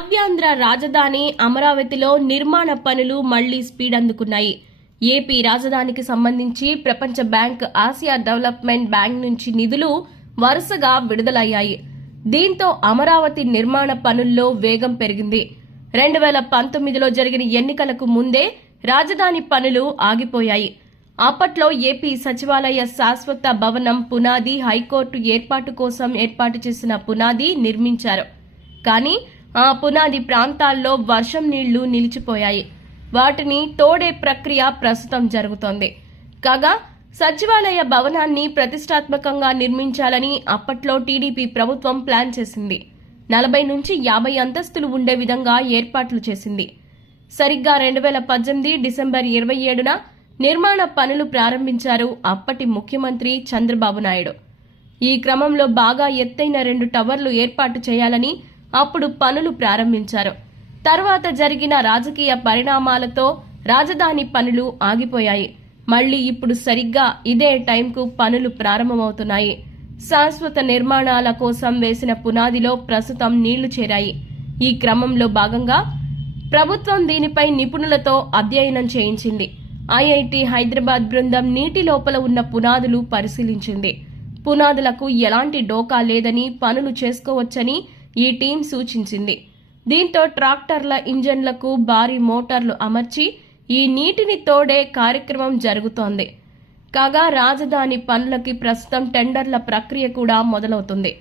నవ్యాంధ్ర రాజధాని అమరావతిలో నిర్మాణ పనులు మళ్లీ స్పీడ్ అందుకున్నాయి. ఏపీ రాజధానికి సంబంధించి ప్రపంచ బ్యాంక్, ఆసియా డెవలప్మెంట్ బ్యాంక్ నుంచి నిధులు వరుసగా విడుదలయ్యాయి. దీంతో అమరావతి నిర్మాణ పనుల్లో వేగం పెరిగింది. 2019లో జరిగిన ఎన్నికలకు ముందే రాజధాని పనులు ఆగిపోయాయి. అప్పట్లో ఏపీ సచివాలయ శాశ్వత భవనం పునాది, హైకోర్టు ఏర్పాటు కోసం ఏర్పాటు చేసిన పునాది నిర్మించారు. కానీ ఆ పునాది ప్రాంతాల్లో వర్షం నీళ్లు నిలిచిపోయాయి. వాటిని తోడే ప్రక్రియ ప్రస్తుతం జరుగుతోంది. కాగా సచివాలయ భవనాన్ని ప్రతిష్టాత్మకంగా నిర్మించాలని అప్పట్లో టీడీపీ ప్రభుత్వం ప్లాన్ చేసింది. 40 నుంచి 50 అంతస్తులు ఉండే విధంగా ఏర్పాట్లు చేసింది. సరిగ్గా 2018 డిసెంబర్ 27న నిర్మాణ పనులు ప్రారంభించారు అప్పటి ముఖ్యమంత్రి చంద్రబాబు నాయుడు. ఈ క్రమంలో బాగా ఎత్తైన 2 టవర్లు ఏర్పాటు చేయాలని అప్పుడు పనులు ప్రారంభించారు. తర్వాత జరిగిన రాజకీయ పరిణామాలతో రాజధాని పనులు ఆగిపోయాయి. మళ్లీ ఇప్పుడు సరిగ్గా ఇదే టైంకు పనులు ప్రారంభమవుతున్నాయి. శాశ్వత నిర్మాణాల కోసం వేసిన పునాదిలో ప్రస్తుతం నీళ్లు చేరాయి. ఈ క్రమంలో భాగంగా ప్రభుత్వం దీనిపై నిపుణులతో అధ్యయనం చేయించింది. ఐఐటి హైదరాబాద్ బృందం నీటి లోపల ఉన్న పునాదులు పరిశీలించింది. పునాదులకు ఎలాంటి డోకా లేదని, పనులు చేసుకోవచ్చని ఈ టీం సూచించింది. దీంతో ట్రాక్టర్ల ఇంజన్లకు భారీ మోటార్లు అమర్చి ఈ నీటిని తోడే కార్యక్రమం జరుగుతోంది. కాగా రాజధాని పనులకి ప్రస్తుతం టెండర్ల ప్రక్రియ కూడా మొదలవుతుంది.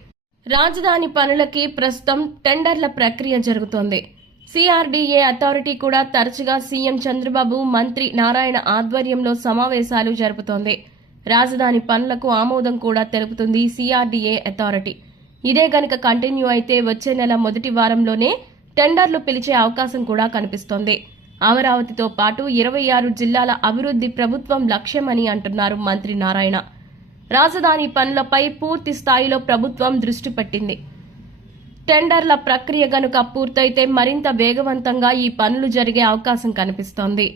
సిఆర్డీఏ అథారిటీ కూడా తరచుగా సీఎం చంద్రబాబు, మంత్రి నారాయణ ఆధ్వర్యంలో సమావేశాలు జరుపుతోంది. రాజధాని పనులకు ఆమోదం కూడా తెలుపుతుంది సిఆర్డీఏ అథారిటీ. ఇదే గనుక కంటిన్యూ అయితే వచ్చే నెల మొదటి వారంలోనే టెండర్లు పిలిచే అవకాశం కూడా కనిపిస్తోంది. అమరావతితో పాటు 26 జిల్లాల అభివృద్ధి ప్రభుత్వం లక్ష్యమని అంటున్నారు మంత్రి నారాయణ. రాజధాని పనులపై పూర్తి స్థాయిలో ప్రభుత్వం దృష్టి పెట్టింది. టెండర్ల ప్రక్రియ గనుక పూర్తయితే మరింత వేగవంతంగా ఈ పనులు జరిగే అవకాశం కనిపిస్తోంది.